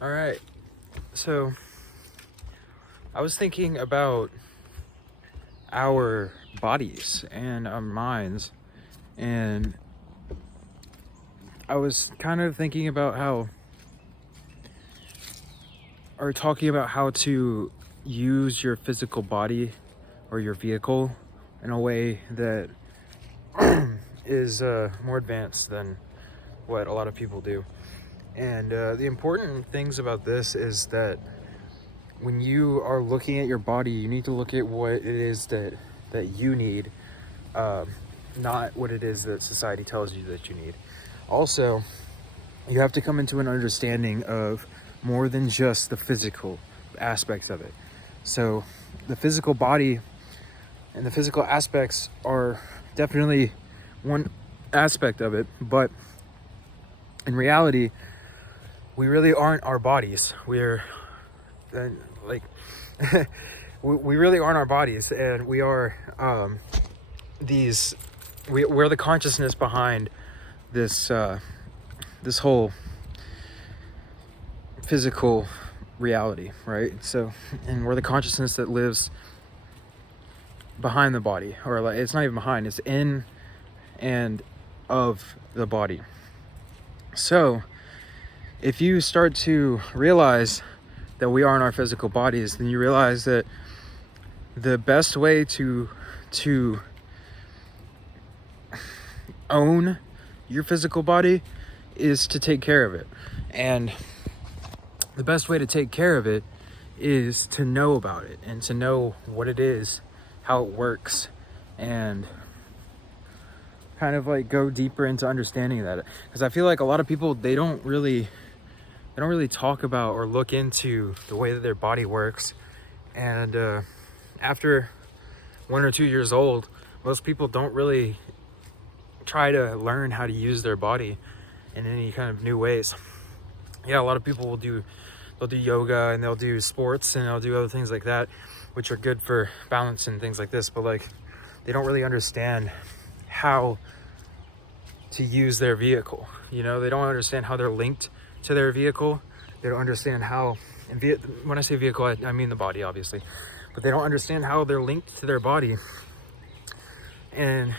All right. So I was thinking about our bodies and our minds, and I was kind of thinking about talking about how to use your physical body or your vehicle in a way that is more advanced than what a lot of people do. And the important things about this is that when you are looking at your body, you need to look at what it is that you need, not what it is that society tells you that you need. Also, you have to come into an understanding of more than just the physical aspects of it. So the physical body and the physical aspects are definitely one aspect of it, but in reality, we really aren't our bodies. We're like we really aren't our bodies, and we are we're the consciousness behind this this whole physical reality, right? So, and we're the consciousness that lives behind the body, or like, it's not even behind, it's in and of the body. So if you start to realize that we aren't our physical bodies, then you realize that the best way to own your physical body is to take care of it. And the best way to take care of it is to know about it and to know what it is, how it works, and kind of like go deeper into understanding that. Because I feel like a lot of people, they don't really talk about or look into the way that their body works. And after 1 or 2 years old, most people don't really try to learn how to use their body in any kind of new ways. Yeah, a lot of people they'll do yoga, and they'll do sports, and they'll do other things like that, which are good for balance and things like this, but like they don't really understand how to use their vehicle. You know, they don't understand how they're linked to their vehicle. They don't understand how, and when I say vehicle, I mean the body, obviously, but they don't understand how they're linked to their body. And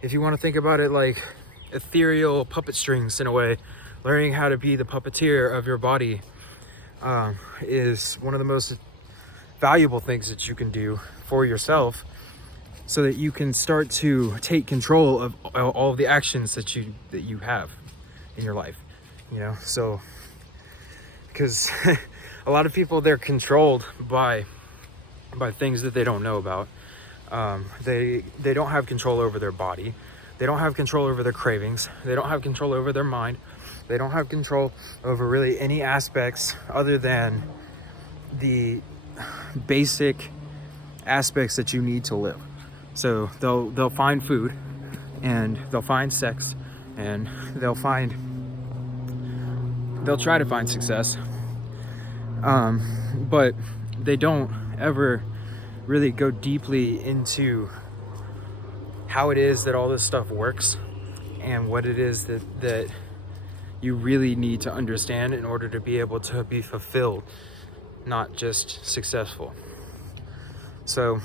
if you want to think about it like ethereal puppet strings in a way, learning how to be the puppeteer of your body is one of the most valuable things that you can do for yourself, so that you can start to take control of all of the actions that you have in your life. You know, so because a lot of people, they're controlled by things that they don't know about. They don't have control over their body. They don't have control over their cravings. They don't have control over their mind. They don't have control over really any aspects other than the basic aspects that you need to live. So they'll find food, and they'll find sex, and they'll try to find success, but they don't ever really go deeply into how it is that all this stuff works, and what it is that you really need to understand in order to be able to be fulfilled, not just successful. So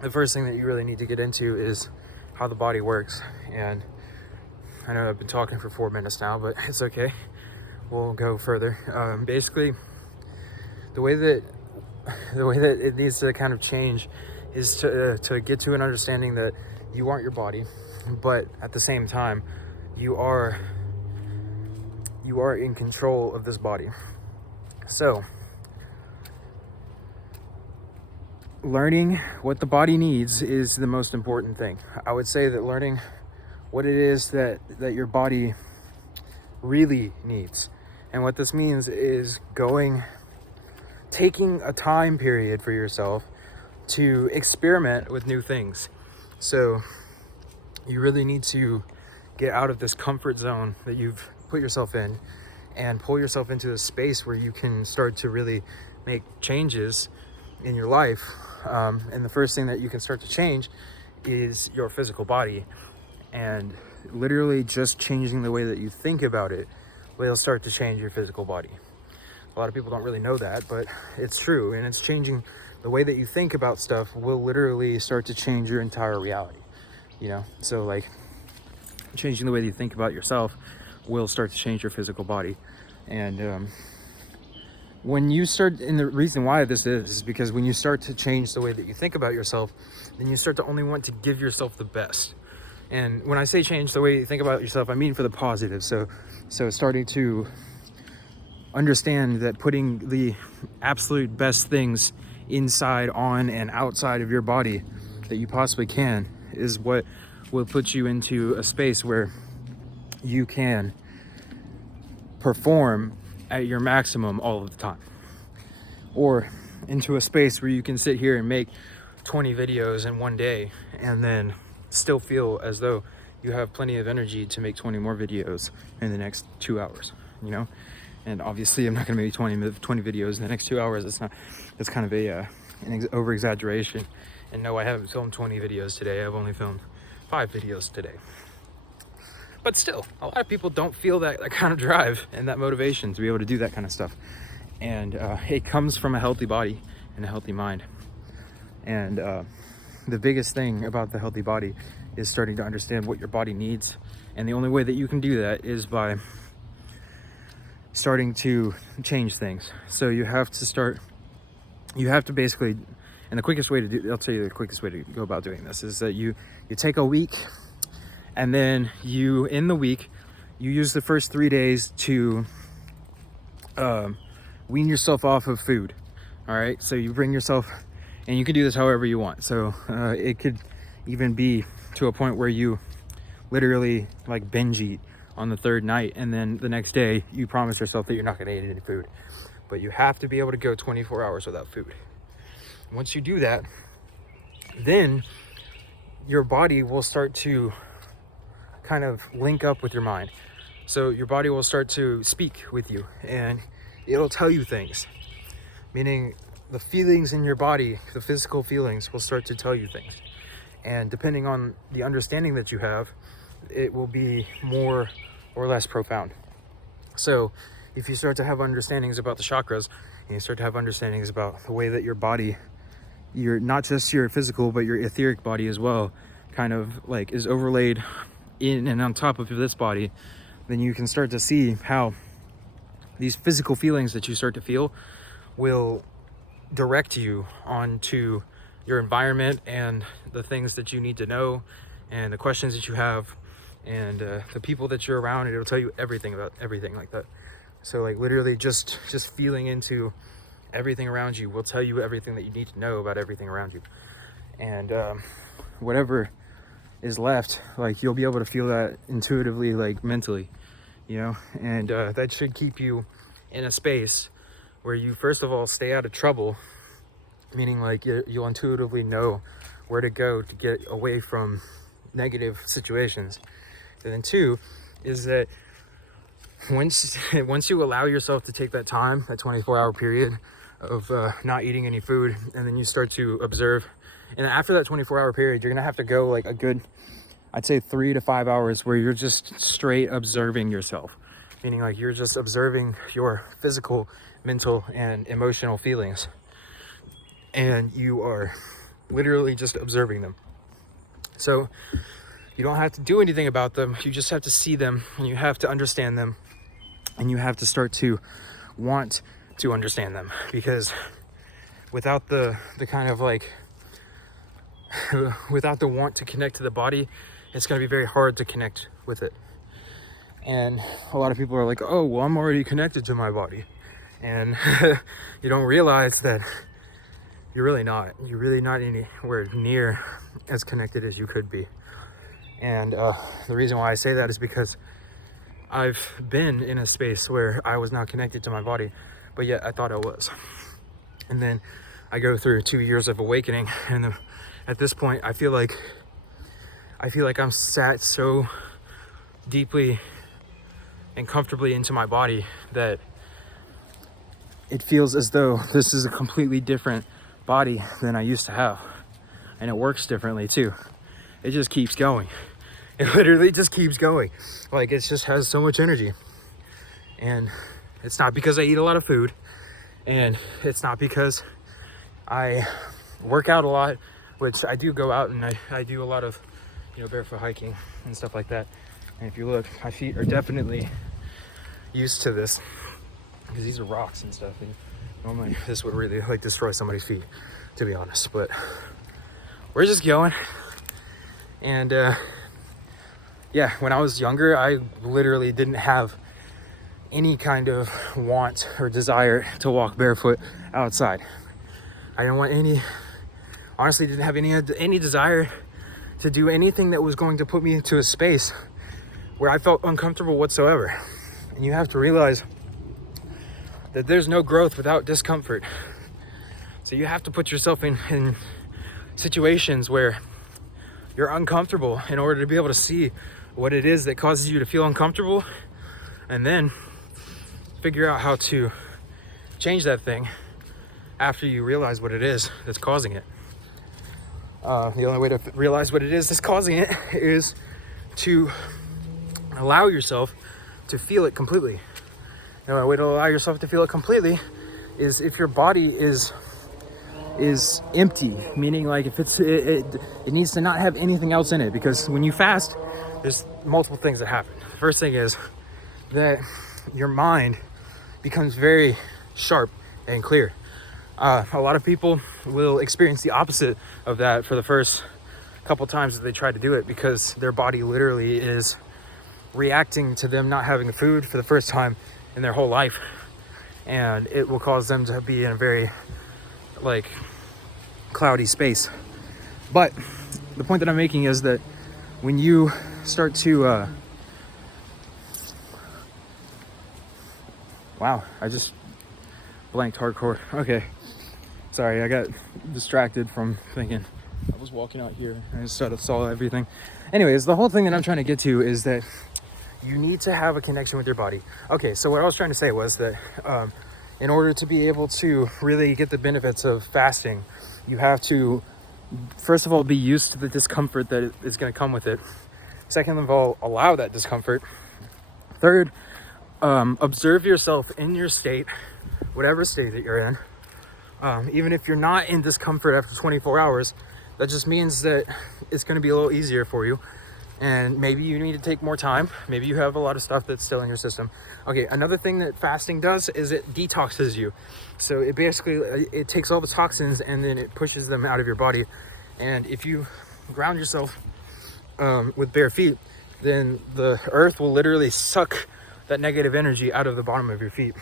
the first thing that you really need to get into is how the body works. And I know I've been talking for 4 minutes now, but it's okay. We'll go further. Basically, the way that it needs to kind of change is to get to an understanding that you aren't your body, but at the same time, you are in control of this body. So learning what the body needs is the most important thing. I would say that learning what it is that your body really needs. And what this means is taking a time period for yourself to experiment with new things. So you really need to get out of this comfort zone that you've put yourself in and pull yourself into a space where you can start to really make changes in your life. And the first thing that you can start to change is your physical body, and literally just changing the way that you think about it will start to change your physical body. A lot of people don't really know that, but it's true. And it's changing the way that you think about stuff will literally start to change your entire reality, you know? So like changing the way that you think about yourself will start to change your physical body. And when you start, and the reason why this is because when you start to change the way that you think about yourself, then you start to only want to give yourself the best. And when I say change the way you think about yourself, I mean for the positive. So starting to understand that putting the absolute best things inside, on, and outside of your body that you possibly can is what will put you into a space where you can perform at your maximum all of the time, or into a space where you can sit here and make 20 videos in one day and then still feel as though you have plenty of energy to make 20 more videos in the next 2 hours, you know? And obviously I'm not going to make 20 videos in the next 2 hours. That's kind of an over exaggeration. And no, I haven't filmed 20 videos today. I've only filmed 5 videos today. But still, a lot of people don't feel that kind of drive and that motivation to be able to do that kind of stuff. And it comes from a healthy body and a healthy mind. And the biggest thing about the healthy body is starting to understand what your body needs. And the only way that you can do that is by starting to change things. So you have to basically, and the quickest way to do, I'll tell you the quickest way to go about doing this is that you take a week, and then in the week, you use the first 3 days to wean yourself off of food. All right, so you bring yourself, and you can do this however you want. So it could even be to a point where you literally like binge eat on the third night, and then the next day you promise yourself that you're not going to eat any food. But you have to be able to go 24 hours without food. Once you do that, then your body will start to kind of link up with your mind. So your body will start to speak with you, and it'll tell you things. Meaning the feelings in your body, the physical feelings, will start to tell you things. And depending on the understanding that you have, it will be more or less profound. So if you start to have understandings about the chakras, and you start to have understandings about the way that your body, not just your physical, but your etheric body as well, kind of like is overlaid in and on top of this body, then you can start to see how these physical feelings that you start to feel will direct you onto your environment and the things that you need to know and the questions that you have and the people that you're around, and it'll tell you everything about everything like that. So like literally just feeling into everything around you will tell you everything that you need to know about everything around you. And whatever is left, like you'll be able to feel that intuitively, like mentally, you know, and that should keep you in a space where you first of all stay out of trouble, meaning like you'll intuitively know where to go to get away from negative situations. And then 2 is that once you allow yourself to take that time, that 24-hour period of not eating any food, and then you start to observe, and after that 24-hour period, you're gonna have to go like a good, I'd say 3 to 5 hours where you're just straight observing yourself, meaning like you're just observing your physical, mental, and emotional feelings, and you are literally just observing them. So you don't have to do anything about them, you just have to see them, and you have to understand them, and you have to start to want to understand them, because without the kind of like without the want to connect to the body, it's going to be very hard to connect with it. And a lot of people are like, oh well, I'm already connected to my body, and you don't realize that you're really not anywhere near as connected as you could be. And the reason why I say that is because I've been in a space where I was not connected to my body, but yet I thought I was. And then I go through 2 years of awakening, and at this point I feel like I'm sat so deeply and comfortably into my body that it feels as though this is a completely different body than I used to have, and it works differently too. It just keeps going. It literally just keeps going. Like it just has so much energy. And it's not because I eat a lot of food, and it's not because I work out a lot, which I do go out and I do a lot of, barefoot hiking and stuff like that. And if you look, my feet are definitely used to this because these are rocks and stuff. And normally this would really destroy somebody's feet, to be honest. But we're just going. And yeah, when I was younger, I literally didn't have any kind of want or desire to walk barefoot outside. I didn't want honestly didn't have any desire to do anything that was going to put me into a space where I felt uncomfortable whatsoever. And you have to realize that there's no growth without discomfort. So you have to put yourself in situations where you're uncomfortable in order to be able to see what it is that causes you to feel uncomfortable, and then figure out how to change that thing after you realize what it is that's causing it. The only way to realize what it is that's causing it is to allow yourself to feel it completely. The way to allow yourself to feel it completely is if your body is empty, meaning if it needs to not have anything else in it. Because when you fast, there's multiple things that happen. The first thing is that your mind becomes very sharp and clear. A lot of people will experience the opposite of that for the first couple times that they try to do it, because their body literally is reacting to them not having the food for the first time in their whole life, and it will cause them to be in a very cloudy space. But the point that I'm making is that when you start to wow, I just blanked hardcore. Okay, sorry, I got distracted from thinking. I was walking out here and I just saw everything. Anyways, the whole thing that I'm trying to get to is that you need to have a connection with your body. Okay, so what I was trying to say was that in order to be able to really get the benefits of fasting, you have to, first of all, be used to the discomfort that is going to come with it. Second of all, allow that discomfort. Third, observe yourself in your state, whatever state that you're in. Even if you're not in discomfort after 24 hours, that just means that it's going to be a little easier for you. And maybe you need to take more time. Maybe you have a lot of stuff that's still in your system. Okay, another thing that fasting does is it detoxes you. So it basically, it takes all the toxins and then it pushes them out of your body. And if you ground yourself with bare feet, then the earth will literally suck that negative energy out of the bottom of your feet.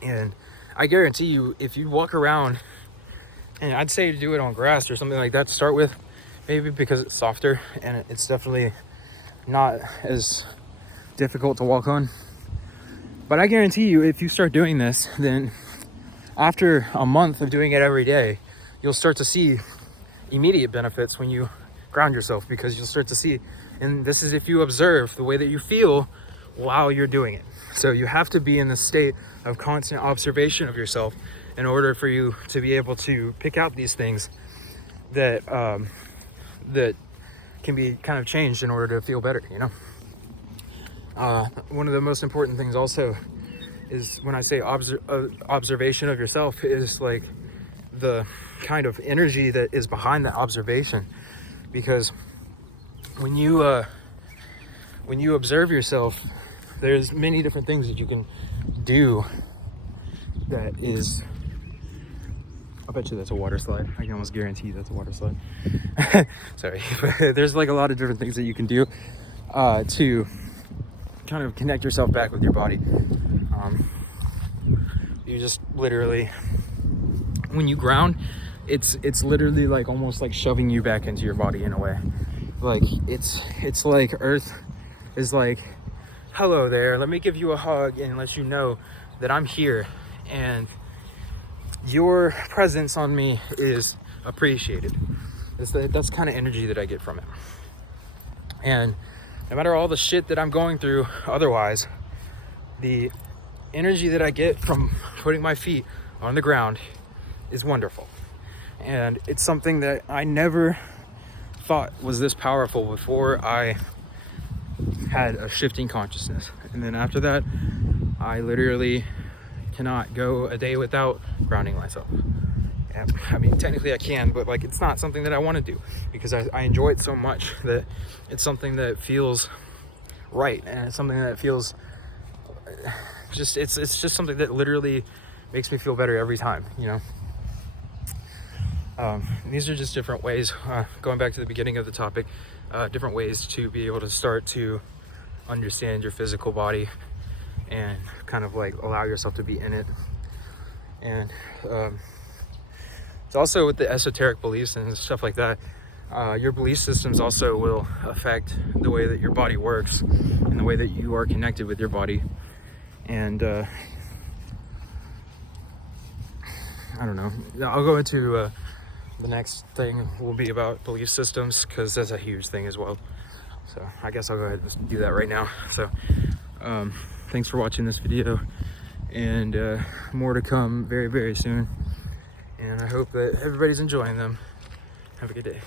And I guarantee you, if you walk around, and I'd say to do it on grass or something like that to start with, maybe because it's softer and it's definitely not as difficult to walk on. But I guarantee you, if you start doing this, then after a month of doing it every day, you'll start to see immediate benefits when you ground yourself, because you'll start to see, and this is if you observe the way that you feel while you're doing it. So you have to be in the state of constant observation of yourself in order for you to be able to pick out these things that that can be kind of changed in order to feel better, One of the most important things also is, when I say observation of yourself, is the kind of energy that is behind that observation. Because when you observe yourself, there's many different things that you can do that is, I bet you that's a water slide. I can almost guarantee you that's a water slide. Sorry. There's a lot of different things that you can do to kind of connect yourself back with your body. You just literally, when you ground, it's literally almost like shoving you back into your body in a way. It's like Earth is like, hello there, let me give you a hug and let you know that I'm here and your presence on me is appreciated. That's kind of energy that I get from it. And no matter all the shit that I'm going through otherwise, the energy that I get from putting my feet on the ground is wonderful. And it's something that I never thought was this powerful before I had a shifting consciousness. And then after that, I literally cannot go a day without grounding myself. And, I mean, technically I can, but like it's not something that I want to do because I enjoy it so much that it's something that feels right, and it's something that feels just it's just something that literally makes me feel better every time, you know. These are just different ways, going back to the beginning of the topic, different ways to be able to start to understand your physical body and kind of like allow yourself to be in it. And it's also with the esoteric beliefs and stuff like that, your belief systems also will affect the way that your body works and the way that you are connected with your body. And I don't know, I'll go into the next thing will be about belief systems, because that's a huge thing as well. So I guess I'll go ahead and do that right now. So thanks for watching this video, and more to come very, very soon. And I hope that everybody's enjoying them. Have a good day.